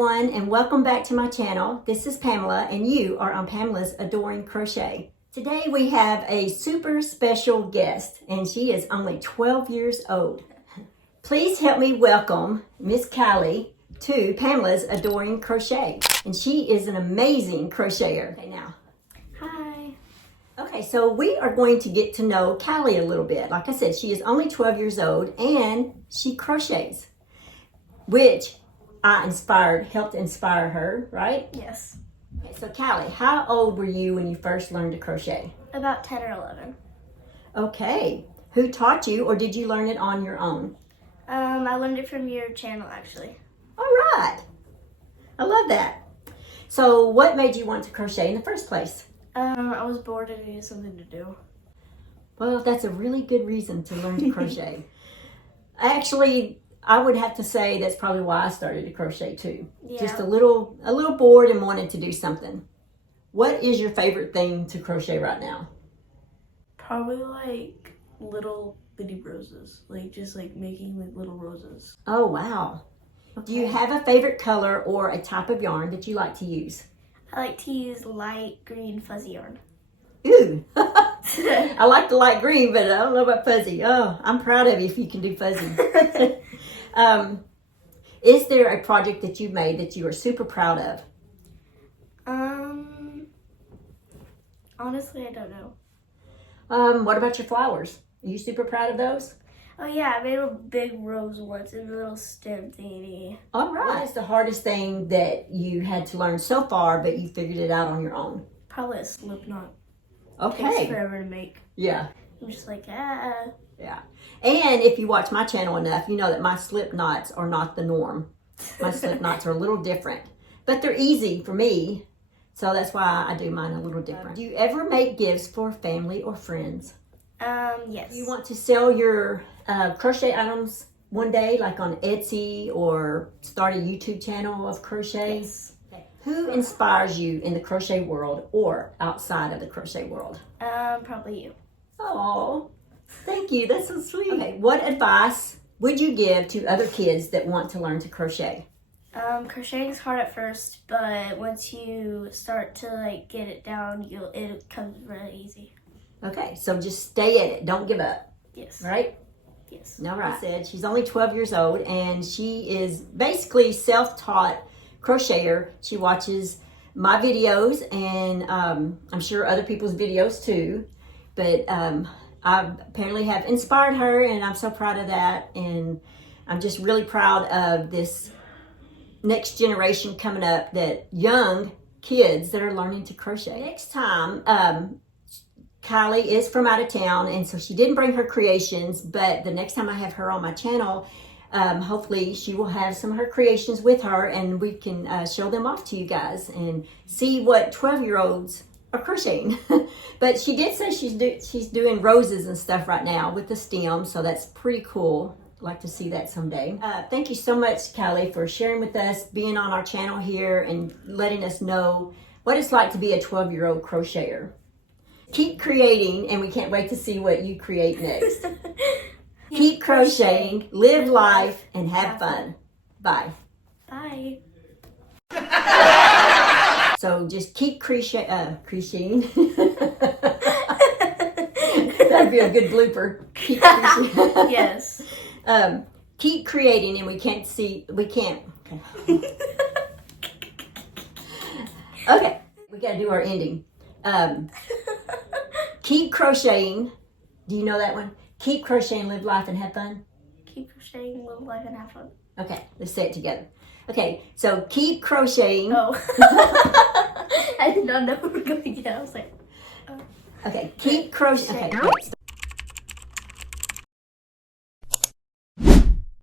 everyone, and welcome back to my channel. This is Pamela and you are on Pamela's Adoring Crochet. Today we have a super special guest and she is only 12 years old. Please help me welcome Miss Kallie to Pamela's Adoring Crochet. And she is an amazing crocheter. Okay, now. Hi. Okay, so we are going to get to know Kallie a little bit. Like I said, she is only 12 years old and she crochets, which I helped inspire her, right? Yes. Okay, so Kallie, how old were you when you first learned to crochet? About 10 or 11. Okay. Who taught you, or did you learn it on your own? I learned it from your channel, actually. All right. I love that. So what made you want to crochet in the first place? I was bored and needed something to do. Well, that's a really good reason to learn to crochet. Actually, I would have to say that's probably why I started to crochet too. Yeah. Just a little bored and wanted to do something. What is your favorite thing to crochet right now? Probably like little bitty roses, just making little roses. Oh, wow. Do you have a favorite color or a type of yarn that you like to use? I like to use light green fuzzy yarn. Ooh. I like the light green, but I don't know about fuzzy. Oh, I'm proud of you if you can do fuzzy. Is there a project that you made that you are super proud of? Honestly, I don't know. What about your flowers? Are you super proud of those? Oh yeah, I made a big rose once and a little stem thingy. All right. What is the hardest thing that you had to learn so far, but you figured it out on your own? Probably a slip knot. Okay. Takes forever to make. Yeah. I'm just like, ah. Yeah. And if you watch my channel enough, you know that my slip knots are not the norm. My slip knots are a little different, but they're easy for me. So that's why I do mine a little different. Do you ever make gifts for family or friends? Yes. Do you want to sell your crochet items one day, like on Etsy, or start a YouTube channel of crochet? Yes. Okay. Who inspires you in the crochet world or outside of the crochet world? Probably you. Oh, thank you. That's so sweet. Okay, what advice would you give to other kids that want to learn to crochet? Crocheting is hard at first, but once you start to get it down, it comes really easy. Okay, so just stay at it. Don't give up. Yes. Right? Yes. All right. I said she's only 12 years old, and she is basically self-taught crocheter. She watches my videos, and I'm sure other people's videos too. But I apparently have inspired her, and I'm so proud of that. And I'm just really proud of this next generation coming up, that young kids that are learning to crochet. Next time, Kallie is from out of town, and so she didn't bring her creations, but the next time I have her on my channel, hopefully she will have some of her creations with her, and we can show them off to you guys and see what 12-year-olds are crocheting. But she did say she's doing roses and stuff right now with the stem, so that's pretty cool. I'd like to see that someday. Thank you so much, Kallie, for sharing with us, being on our channel here, and letting us know what it's like to be a 12-year-old crocheter. Keep creating, and we can't wait to see what you create next. Keep crocheting, live life, and have fun. Bye. Bye. So just keep crocheting. That'd be a good blooper. Keep crocheting. Yes. Keep creating, and we can't. Okay. Okay, we gotta do our ending. Keep crocheting. Do you know that one? Keep crocheting, live life, and have fun. Keep crocheting, live life, and have fun. Okay, let's say it together. Okay, so keep crocheting. Oh. I did not know we were going to get. I was like, oh. Okay, keep crocheting. Okay,